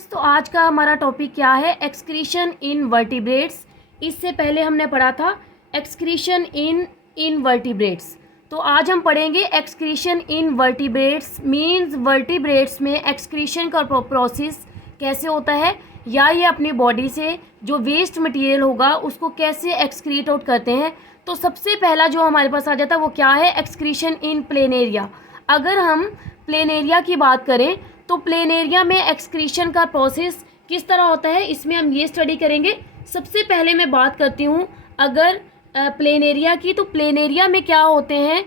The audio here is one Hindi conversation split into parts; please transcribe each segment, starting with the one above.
तो आज का हमारा टॉपिक क्या है? एक्सक्रीशन इन वर्टिब्रेट्स। इससे पहले हमने पढ़ा था एक्सक्रीशन इन इनवर्टिब्रेट्स। तो आज हम पढ़ेंगे एक्सक्रीशन इन वर्टिब्रेट्स। मींस वर्टिब्रेट्स में एक्सक्रीशन का प्रोसेस कैसे होता है, या ये अपनी बॉडी से जो वेस्ट मटेरियल होगा उसको कैसे एक्सक्रीट आउट करते हैं। तो सबसे पहला जो हमारे पास आ जाता है वो क्या है? एक्सक्रीशन इन प्लेनेरिया। अगर हम प्लेनेरिया की बात करें तो प्लेनेरिया में एक्सक्रीशन का प्रोसेस किस तरह होता है, इसमें हम ये स्टडी करेंगे। सबसे पहले मैं बात करती हूँ अगर प्लेनेरिया की, तो प्लेनेरिया में क्या होते हैं?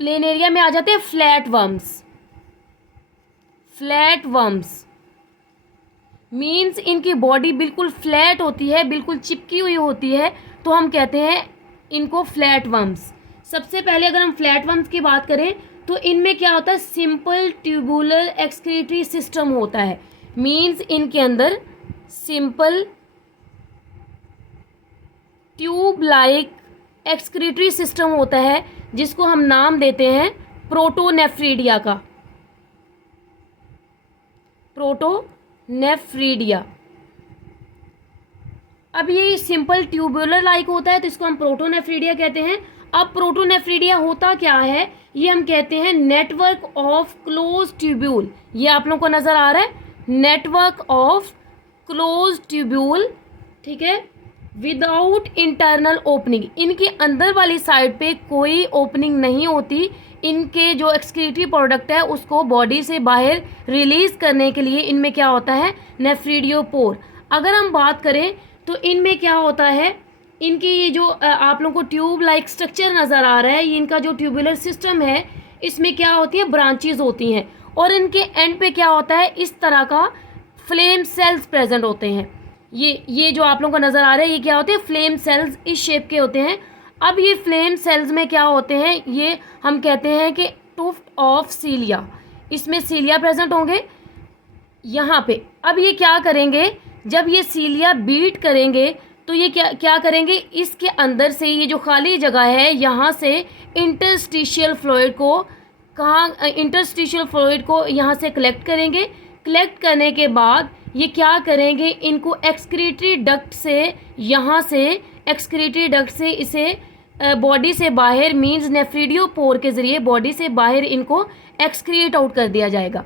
प्लेनेरिया में आ जाते हैं flat worms. Flat worms means इनकी बॉडी बिल्कुल फ्लैट होती है, बिल्कुल चिपकी हुई होती है, तो हम कहते हैं इनको फ्लैट वर्म्स। सबसे पहले अगर हम फ्लैट वर्म्स की बात करें तो इनमें क्या होता है? सिंपल ट्यूबुलर एक्सक्रीटरी सिस्टम होता है। मीन्स इनके अंदर simple tube like excretory system होता है, जिसको हम नाम देते हैं प्रोटोनेफ्रीडिया का। प्रोटोनेफ्रीडिया। अब ये सिंपल ट्यूबुलर लाइक होता है तो इसको हम प्रोटोनेफ्रीडिया कहते हैं। अब प्रोटोनेफ्रीडिया होता क्या है, ये हम कहते हैं नेटवर्क ऑफ क्लोज ट्यूब्यूल। ये आप लोगों को नजर आ रहा है, नेटवर्क ऑफ क्लोज ट्यूब्यूल, ठीक है, विदाउट इंटरनल ओपनिंग। इनके अंदर वाली साइड पे कोई ओपनिंग नहीं होती। इनके जो एक्सक्रीटरी प्रोडक्ट है उसको बॉडी से बाहर रिलीज करने के लिए इनमें क्या होता है? नेफ्रीडियोपोर। अगर हम बात करें तो इनमें क्या होता है? इनकी ये जो आप लोगों को ट्यूब लाइक स्ट्रक्चर नज़र आ रहा है, ये इनका जो ट्यूबुलर सिस्टम है, इसमें क्या होती है? ब्रांचेज होती हैं, और इनके एंड पे क्या होता है? इस तरह का फ्लेम सेल्स प्रेजेंट होते हैं। ये जो आप लोगों को नज़र आ रहा है, ये क्या होते हैं? फ्लेम सेल्स इस शेप के होते हैं। अब ये फ्लेम सेल्स में क्या होते हैं? ये हम कहते हैं कि टुफ्ट ऑफ सीलिया। इसमें सीलिया प्रेजेंट होंगे यहाँ पे। अब ये क्या करेंगे? जब ये सीलिया बीट करेंगे तो ये क्या करेंगे? इसके अंदर से ये जो खाली जगह है, यहाँ से इंटरस्टिशियल फ्लूइड को यहाँ से कलेक्ट करेंगे। कलेक्ट करने के बाद ये क्या करेंगे? इनको एक्सक्रीटरी डक्ट से, यहाँ से एक्सक्रीटरी डक्ट से इसे बॉडी से बाहर, मींस नेफ्रीडियोपोर के ज़रिए बॉडी से बाहर इनको एक्सक्रीट आउट कर दिया जाएगा।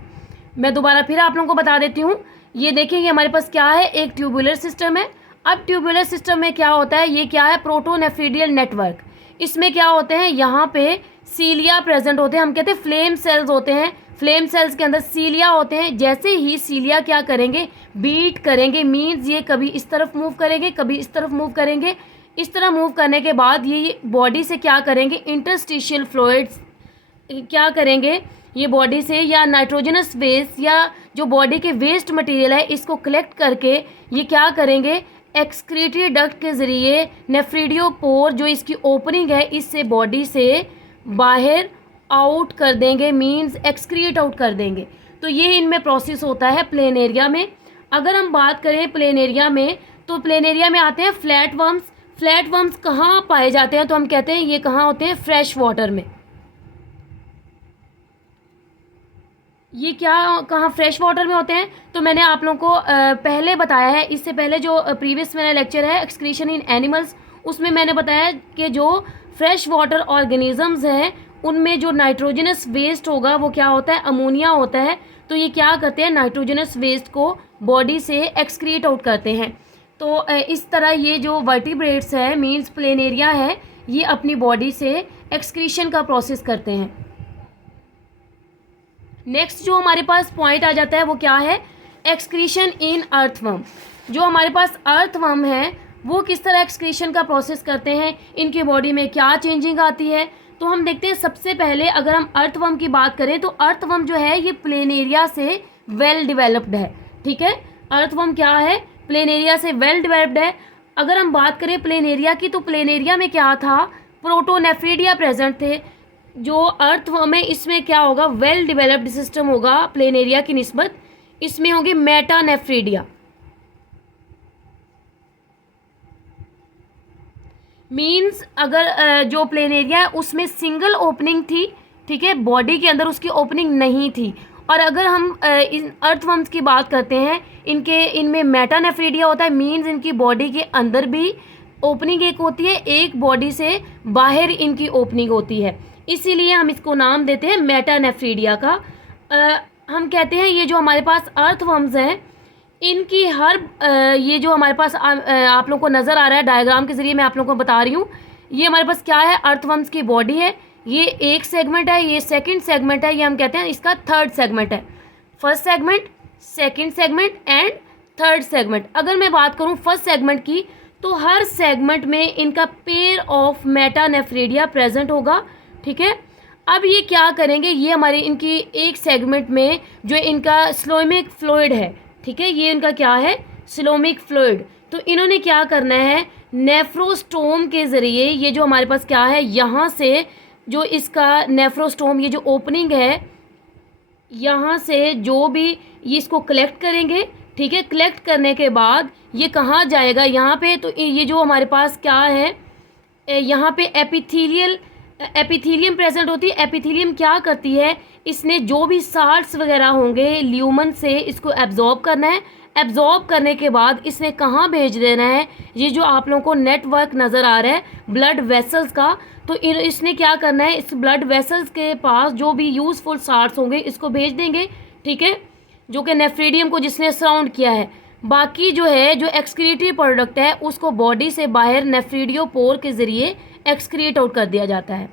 मैं दोबारा फिर आप लोगों को बता देती हूँ। ये देखिए, ये हमारे पास क्या है? एक ट्यूबुलर सिस्टम है। अब ट्यूबुलर सिस्टम में क्या होता है? ये क्या है? प्रोटोनेफ्रीडियल नेटवर्क। इसमें क्या होते हैं? यहाँ पे सीलिया प्रेजेंट होते हैं, हम कहते हैं फ्लेम सेल्स होते हैं। फ्लेम सेल्स के अंदर सीलिया होते हैं। जैसे ही सीलिया क्या करेंगे? बीट करेंगे। मीन्स ये कभी इस तरफ मूव करेंगे, कभी इस तरफ मूव करेंगे। इस तरह मूव करने के बाद ये बॉडी से क्या करेंगे? इंटरस्टिशियल फ्लूइड्स क्या करेंगे? ये बॉडी से या नाइट्रोजनस वेस्ट या जो बॉडी के वेस्ट मटेरियल है, इसको कलेक्ट करके ये क्या करेंगे? एक्सक्रीटरी डक्ट के ज़रिए नेफ्रीडियोपोर जो इसकी ओपनिंग है, इससे बॉडी से बाहर आउट कर देंगे, मींस एक्सक्रीट आउट कर देंगे। तो ये इनमें प्रोसेस होता है प्लेनेरिया में। अगर हम बात करें प्लेनेरिया में, तो प्लेनेरिया में आते हैं फ्लैट वर्म्स। फ्लैट वर्म्स कहाँ पाए जाते हैं? तो हम कहते हैं ये कहाँ होते हैं? फ्रेश वाटर में। ये क्या कहाँ? फ्रेश वाटर में होते हैं। तो मैंने आप लोगों को पहले बताया है, इससे पहले जो प्रीवियस मेरा लेक्चर है एक्सक्रीशन इन एनिमल्स, उसमें मैंने बताया कि जो फ्रेश वाटर ऑर्गेनिजम्स हैं उनमें जो नाइट्रोजनस वेस्ट होगा वो क्या होता है? अमोनिया होता है। तो ये क्या करते हैं? नाइट्रोजनस वेस्ट को बॉडी से एक्सक्रीट आउट करते हैं। तो इस तरह ये जो वर्टिब्रेट्स है, मीन्स प्लेनेरिया है, ये अपनी बॉडी से एक्सक्रीशन का प्रोसेस करते हैं। नेक्स्ट जो हमारे पास पॉइंट आ जाता है वो क्या है? एक्सक्रीशन इन अर्थवर्म। जो हमारे पास अर्थवर्म है वो किस तरह एक्सक्रीशन का प्रोसेस करते हैं, इनके बॉडी में क्या चेंजिंग आती है, तो हम देखते हैं। सबसे पहले अगर हम अर्थवर्म की बात करें तो अर्थवर्म जो है ये प्लेनेरिया से वेल डेवलप्ड है, ठीक है। अर्थवर्म क्या है? प्लेनेरिया से वेल डेवलप्ड है। अगर हम बात करें प्लेनेरिया की, तो प्लेनेरिया में क्या था? प्रोटोनेफ्रीडिया प्रेजेंट थे। जो अर्थवर्म है इसमें क्या होगा? वेल डेवलप्ड सिस्टम होगा प्लेनेरिया की निस्बत। इसमें होंगे मेटानेफ्रीडिया। मीन्स अगर जो प्लेनेरिया है उसमें सिंगल ओपनिंग थी, ठीक है, बॉडी के अंदर उसकी ओपनिंग नहीं थी, और अगर हम इन अर्थवर्म्स की बात करते हैं, इनमें मेटानेफ्रीडिया होता है, मीन्स इनकी बॉडी के अंदर भी ओपनिंग एक होती है, एक बॉडी से बाहर इनकी ओपनिंग होती है, इसीलिए हम इसको नाम देते हैं मेटानेफ्रीडिया का। हम कहते हैं ये जो हमारे पास अर्थवर्म्स हैं, इनकी हर ये जो हमारे पास आप लोगों को नज़र आ रहा है डायग्राम के ज़रिए मैं आप लोगों को बता रही हूँ, ये हमारे पास क्या है, अर्थवर्म्स की बॉडी है, ये एक सेगमेंट है, ये सेकंड सेगमेंट है, ये हम कहते हैं इसका थर्ड सेगमेंट है। First segment, second segment and third segment. अगर मैं बात करूँ फर्स्ट सेगमेंट की, तो हर सेगमेंट में इनका पेयर ऑफ मेटानेफ्रीडिया प्रेजेंट होगा, ठीक है। अब ये क्या करेंगे, ये हमारी इनकी एक सेगमेंट में जो इनका स्लोमिक फ्लूइड है, ठीक है, ये इनका क्या है, स्लोमिक फ्लूइड, तो इन्होंने क्या करना है, नेफ्रोस्टोम के ज़रिए ये जो हमारे पास क्या है, यहाँ से जो इसका नेफ्रोस्टोम, ये जो ओपनिंग है, यहाँ से जो भी ये इसको कलेक्ट करेंगे, ठीक है। कलेक्ट करने के बाद ये कहाँ जाएगा, यहाँ पे, तो ये जो हमारे पास क्या है, यहाँ पे एपिथीलियम प्रेजेंट होती है। एपिथीलियम क्या करती है, इसने जो भी साल्ट्स वगैरह होंगे ल्यूमन से, इसको एब्जॉर्ब करना है। एब्जॉर्ब करने के बाद इसने कहाँ भेज देना है, ये जो आप लोगों को नेटवर्क नज़र आ रहा है ब्लड वेसल्स का, तो इसने क्या करना है, इस ब्लड वेसल्स के पास जो भी यूज़फुल साल्ट्स होंगे इसको भेज देंगे, ठीक है, जो कि नेफ्रीडियम को जिसने सराउंड किया है। बाकी जो है, जो एक्सक्रीटरी प्रोडक्ट है, उसको बॉडी से बाहर नेफ्रीडियोपोर के ज़रिए एक्सक्रीट आउट कर दिया जाता है,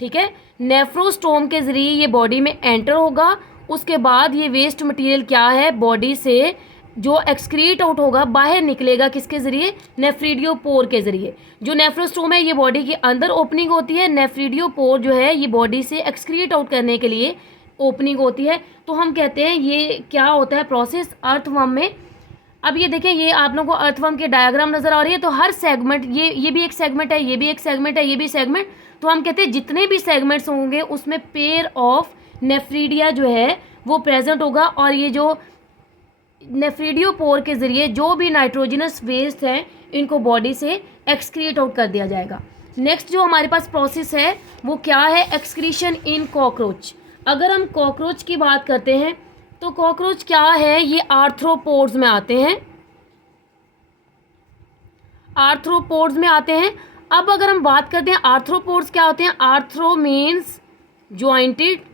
ठीक है। नेफ्रोस्टोम के ज़रिए ये बॉडी में एंटर होगा, उसके बाद ये वेस्ट मटेरियल क्या है, बॉडी से जो एक्सक्रीट आउट होगा बाहर निकलेगा, किसके ज़रिए, नेफ्रीडियोपोर के ज़रिए। जो नेफ्रोस्टोम है ये बॉडी के अंदर ओपनिंग होती है, नेफ्रीडियोपोर जो है ये बॉडी से एक्सक्रीट आउट करने के लिए ओपनिंग होती है। तो हम कहते हैं ये क्या होता है प्रोसेस अर्थवर्म में। अब ये देखें, ये आप लोगों को अर्थवर्म के डायग्राम नज़र आ रही है, तो हर सेगमेंट, ये भी एक सेगमेंट है, ये भी एक सेगमेंट है, ये भी सेगमेंट, तो हम कहते हैं जितने भी सेगमेंट्स होंगे उसमें पेयर ऑफ नेफ्रीडिया जो है वो प्रेजेंट होगा, और ये जो नेफ्रीडियोपोर के ज़रिए जो भी नाइट्रोजनस वेस्ट हैं इनको बॉडी से एक्सक्रीट आउट कर दिया जाएगा। नेक्स्ट जो हमारे पास प्रोसेस है वो क्या है, एक्सक्रीशन इन कॉकरोच। अगर हम कॉकरोच की बात करते हैं, तो कॉकरोच क्या है, ये आर्थ्रोपोड्स में आते हैं, आर्थ्रोपोड्स में आते हैं। अब अगर हम बात करते हैं आर्थ्रोपोड्स क्या होते हैं, arthro means jointed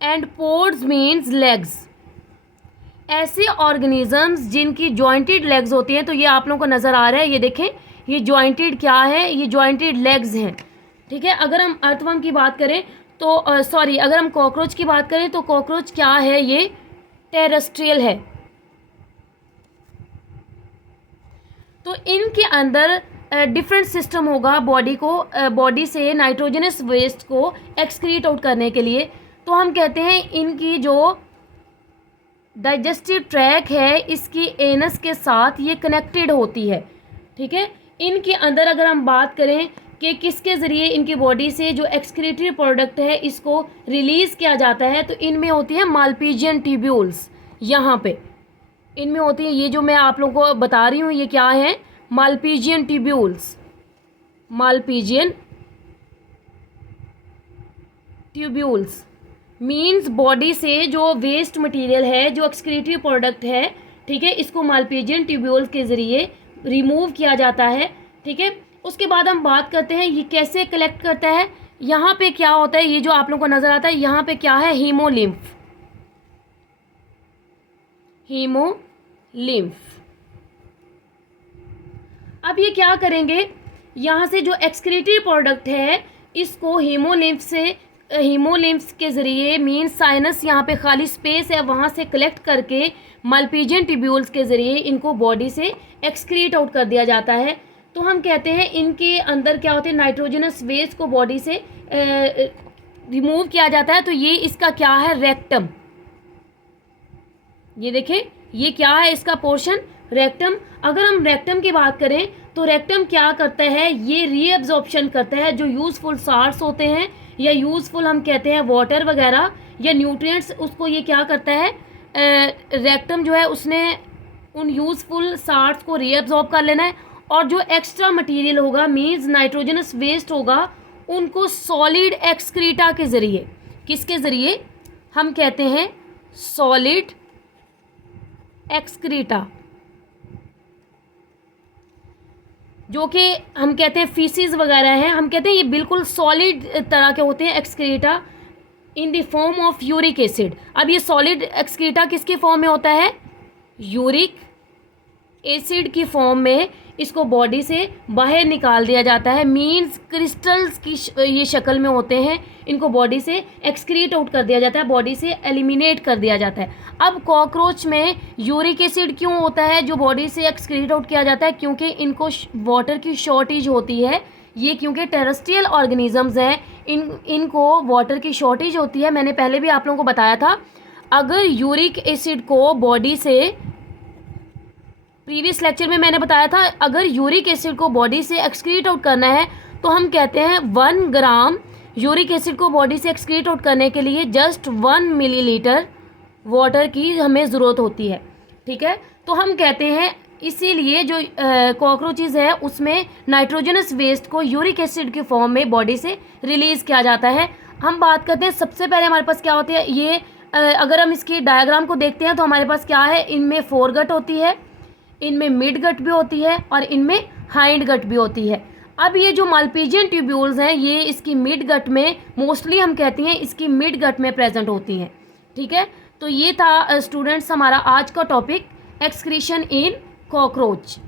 and pods means legs. ऐसे ऑर्गेनिजम्स जिनकी जॉइंटेड लेग्स होती हैं, तो ये आप लोगों को नज़र आ रहा है, ये देखें, ये जॉइंटेड क्या है, ये जॉइंटेड लेग्स हैं, ठीक है। अगर हम अर्थवर्म की बात करें तो अगर हम कॉकरोच की बात करें तो कॉकरोच क्या है, ये टेरेस्ट्रियल है। तो इनके अंदर डिफरेंट सिस्टम होगा बॉडी से नाइट्रोजनस वेस्ट को एक्सक्रीट आउट करने के लिए। तो हम कहते हैं इनकी जो डाइजेस्टिव ट्रैक है इसकी एनस के साथ ये कनेक्टेड होती है, ठीक है। इनके अंदर अगर हम बात करें कि किसके ज़रिए इनकी बॉडी से जो एक्सक्रीटरी प्रोडक्ट है इसको रिलीज़ किया जाता है, तो इनमें होती है मालपीजियन ट्यूब्यूल्स, यहाँ पे इनमें होती है, ये जो मैं आप लोगों को बता रही हूँ ये क्या है, Malpighian tubules. Malpighian tubules means body से जो वेस्ट मटेरियल है, जो एक्सक्रीटरी प्रोडक्ट है, ठीक है, इसको मालपीजियन ट्यूब्यूल्स के ज़रिए रिमूव किया जाता है, ठीक है। उसके बाद हम बात करते हैं ये कैसे कलेक्ट करता है। यहाँ पे क्या होता है, ये जो आप लोगों को नज़र आता है यहाँ पे क्या है, हीमोलिम्फ। हीमोलिम्फ। अब ये क्या करेंगे, यहाँ से जो एक्सक्रीटरी प्रोडक्ट है इसको हीमोलिम्फ के ज़रिए मीन साइनस, यहाँ पे खाली स्पेस है, वहाँ से कलेक्ट करके मालपीजियन ट्यूब्यूल्स के ज़रिए इनको बॉडी से एक्सक्रीट आउट कर दिया जाता है। तो हम कहते हैं इनके अंदर क्या होते हैं, नाइट्रोजनस वेस्ट को बॉडी से रिमूव किया जाता है। तो ये इसका क्या है, रेक्टम। ये देखें, ये क्या है इसका पोर्शन, रेक्टम। अगर हम रेक्टम की बात करें तो रेक्टम क्या करता है, ये रीअब्जॉर्प्शन करता है जो यूज़फुल साल्ट्स होते हैं या यूज़फुल हम कहते हैं वाटर वगैरह या न्यूट्रिएंट्स, उसको ये क्या करता है, रेक्टम जो है उसने उन यूज़फुल साल्ट्स को रीअब्जॉर्ब कर लेना है, और जो एक्स्ट्रा मटेरियल होगा मीन्स नाइट्रोजनस वेस्ट होगा, उनको सॉलिड एक्सक्रीटा के ज़रिए किसके ज़रिए? हम कहते हैं सॉलिड एक्सक्रीटा, जो कि हम कहते हैं फीसिस वगैरह हैं, हम कहते हैं ये बिल्कुल सॉलिड तरह के होते हैं excreta in the form of uric acid. अब ये सॉलिड एक्सक्रीटा किसके फॉर्म में होता है? यूरिक एसिड की फॉर्म में इसको बॉडी से बाहर निकाल दिया जाता है। मींस क्रिस्टल्स की ये शक्ल में होते हैं, इनको बॉडी से एक्सक्रीट आउट कर दिया जाता है, बॉडी से एलिमिनेट कर दिया जाता है। अब कॉकरोच में यूरिक एसिड क्यों होता है जो बॉडी से एक्सक्रीट आउट किया जाता है? क्योंकि इनको वाटर की शॉर्टेज होती है। ये क्योंकि टेरेस्ट्रियल ऑर्गेनिजम्स हैं, इनको वाटर की शॉर्टेज होती है। मैंने पहले भी आप लोगों को बताया था, अगर यूरिक एसिड को बॉडी से, प्रीवियस लेक्चर में मैंने बताया था, अगर यूरिक एसिड को बॉडी से एक्सक्रीट आउट करना है तो हम कहते हैं 1 ग्राम यूरिक एसिड को बॉडी से एक्सक्रीट आउट करने के लिए जस्ट 1 मिलीलीटर वाटर की हमें ज़रूरत होती है। ठीक है, तो हम कहते हैं इसीलिए जो कॉकरोचेज है उसमें नाइट्रोजनस वेस्ट को यूरिक एसिड के फॉर्म में बॉडी से रिलीज़ किया जाता है। हम बात करते हैं सबसे पहले हमारे पास क्या होती है। ये अगर हम इसकी डायग्राम को देखते हैं तो हमारे पास क्या है, इनमें फोरगट होती है, इनमें मिड गट भी होती है और इनमें हाइंड गट भी होती है। अब ये जो मालपीजियन ट्यूब्यूल्स हैं ये इसकी मिड गट में, मोस्टली हम कहते हैं इसकी मिड गट में प्रेजेंट होती हैं। ठीक है, तो ये था स्टूडेंट्स हमारा आज का टॉपिक, एक्सक्रीशन इन कॉकरोच।